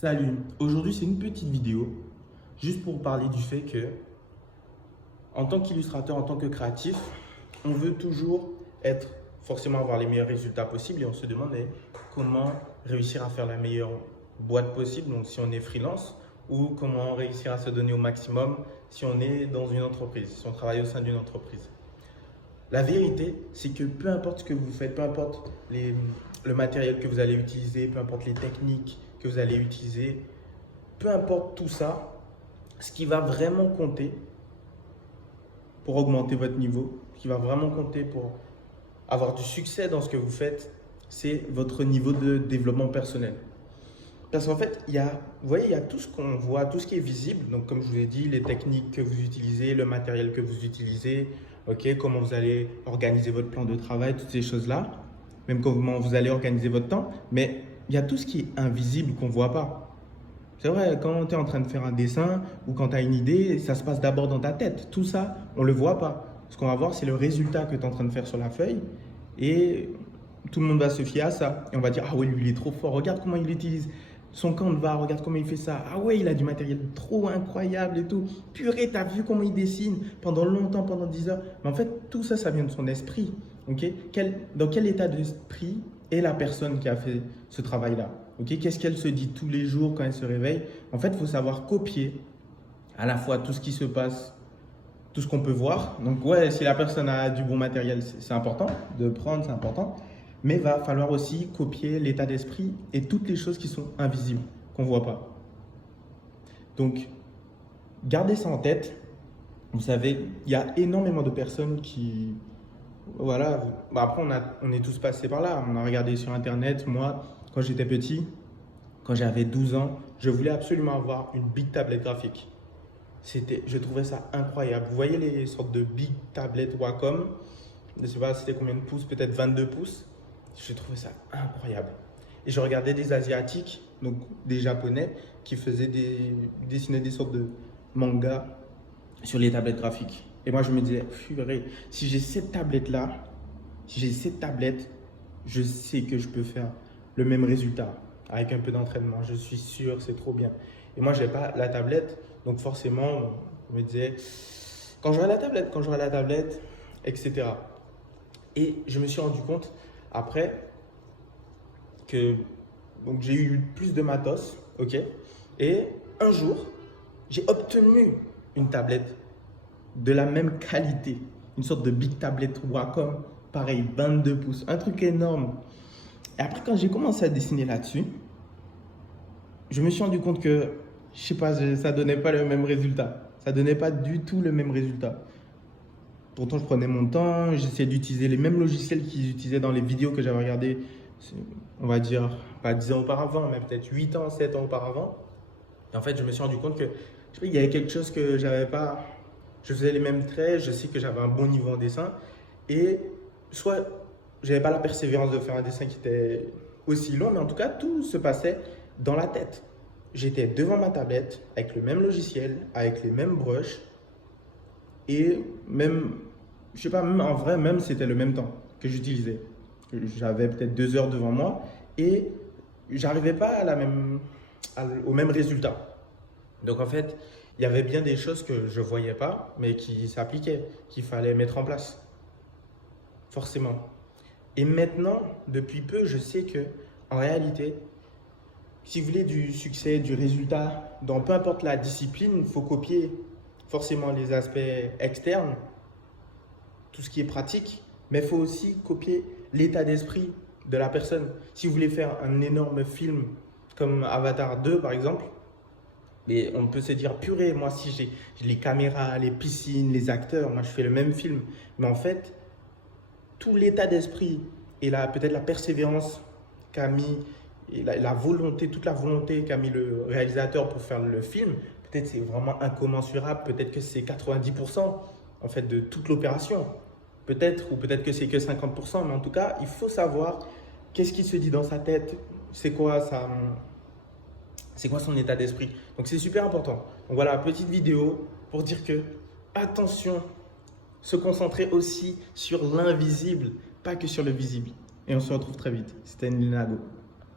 Salut, aujourd'hui c'est une petite vidéo juste pour parler du fait que en tant qu'illustrateur, en tant que créatif, on veut toujours être forcément avoir les meilleurs résultats possibles et on se demande comment réussir à faire la meilleure boîte possible, donc si on est freelance, ou comment réussir à se donner au maximum si on est dans une entreprise, si on travaille au sein d'une entreprise. La vérité, c'est que peu importe ce que vous faites, peu importe le matériel que vous allez utiliser, peu importe les techniques que vous allez utiliser, peu importe tout ça, ce qui va vraiment compter pour augmenter votre niveau, ce qui va vraiment compter pour avoir du succès dans ce que vous faites, c'est votre niveau de développement personnel. Parce qu'en fait, vous voyez, il y a tout ce qu'on voit, tout ce qui est visible. Donc, comme je vous l'ai dit, les techniques que vous utilisez, le matériel que vous utilisez, ok, comment vous allez organiser votre plan de travail, toutes ces choses-là, même comment vous allez organiser votre temps. Mais il y a tout ce qui est invisible qu'on ne voit pas. C'est vrai, quand tu es en train de faire un dessin ou quand tu as une idée, ça se passe d'abord dans ta tête. Tout ça, on ne le voit pas. Ce qu'on va voir, c'est le résultat que tu es en train de faire sur la feuille. Et tout le monde va se fier à ça. Et on va dire, ah oui, lui, il est trop fort. Regarde comment il utilise son Canva. Regarde comment il fait ça. Ah ouais, il a du matériel trop incroyable et tout. Purée, t'as vu comment il dessine pendant longtemps, pendant 10 heures. Mais en fait, tout ça, ça vient de son esprit. Ok? Dans quel état d'esprit est la personne qui a fait ce travail-là? Ok? Qu'est-ce qu'elle se dit tous les jours quand elle se réveille? En fait, il faut savoir copier à la fois tout ce qui se passe, tout ce qu'on peut voir. Donc ouais, si la personne a du bon matériel, c'est important de prendre, c'est important. Mais il va falloir aussi copier l'état d'esprit et toutes les choses qui sont invisibles, qu'on ne voit pas. Donc, gardez ça en tête. Vous savez, il y a énormément de personnes qui... Voilà, après on est tous passés par là. On a regardé sur Internet. Moi, quand j'étais petit, quand j'avais 12 ans, je voulais absolument avoir une big tablette graphique. Je trouvais ça incroyable. Vous voyez les sortes de big tablettes Wacom? Je ne sais pas c'était combien de pouces, peut-être 22 pouces. Je trouvais ça incroyable. Et je regardais des Asiatiques, donc des Japonais, qui dessinaient des sortes de mangas sur les tablettes graphiques. Et moi, je me disais, purée, si j'ai cette tablette-là, si j'ai cette tablette, je sais que je peux faire le même résultat avec un peu d'entraînement. Je suis sûr, c'est trop bien. Et moi, je n'avais pas la tablette, donc forcément, je me disais, quand j'aurai la tablette, etc. Et je me suis rendu compte après que donc j'ai eu plus de matos, ok. Et un jour, j'ai obtenu une tablette de la même qualité, une sorte de big tablette Wacom, pareil, 22 pouces, un truc énorme. Et après, quand j'ai commencé à dessiner là-dessus, je me suis rendu compte que, je sais pas, ça donnait pas le même résultat. Ça donnait pas du tout le même résultat. Pourtant, je prenais mon temps, j'essayais d'utiliser les mêmes logiciels qu'ils utilisaient dans les vidéos que j'avais regardées, on va dire, pas 10 ans auparavant, mais peut-être 8 ans, 7 ans auparavant. Et en fait, je me suis rendu compte que je sais pas, il y avait quelque chose que j'avais pas. Je faisais les mêmes traits, je sais que j'avais un bon niveau en dessin. Et soit j'avais pas la persévérance de faire un dessin qui était aussi long, mais en tout cas, tout se passait dans la tête. J'étais devant ma tablette avec le même logiciel, avec les mêmes brushes, et même, je sais pas, même en vrai, même c'était le même temps que j'utilisais. J'avais peut-être 2 heures devant moi et j'arrivais pas au même résultat. Donc en fait, il y avait bien des choses que je voyais pas, mais qui s'appliquaient, qu'il fallait mettre en place, forcément. Et maintenant, depuis peu, je sais que en réalité, si vous voulez du succès, du résultat, dans peu importe la discipline, il faut copier forcément les aspects externes, tout ce qui est pratique, mais il faut aussi copier l'état d'esprit de la personne. Si vous voulez faire un énorme film comme Avatar 2 par exemple, mais on peut se dire, purée, moi si j'ai les caméras, les piscines, les acteurs, moi je fais le même film. Mais en fait, tout l'état d'esprit et peut-être la persévérance qu'a mis, et la volonté, toute la volonté qu'a mis le réalisateur pour faire le film, peut-être c'est vraiment incommensurable, peut-être que c'est 90% en fait de toute l'opération. Peut-être, ou peut-être que c'est que 50%, mais en tout cas, il faut savoir qu'est-ce qui se dit dans sa tête, c'est quoi son état d'esprit. Donc c'est super important. Donc voilà, petite vidéo pour dire que, attention, se concentrer aussi sur l'invisible, pas que sur le visible. Et on se retrouve très vite. C'était Ninago.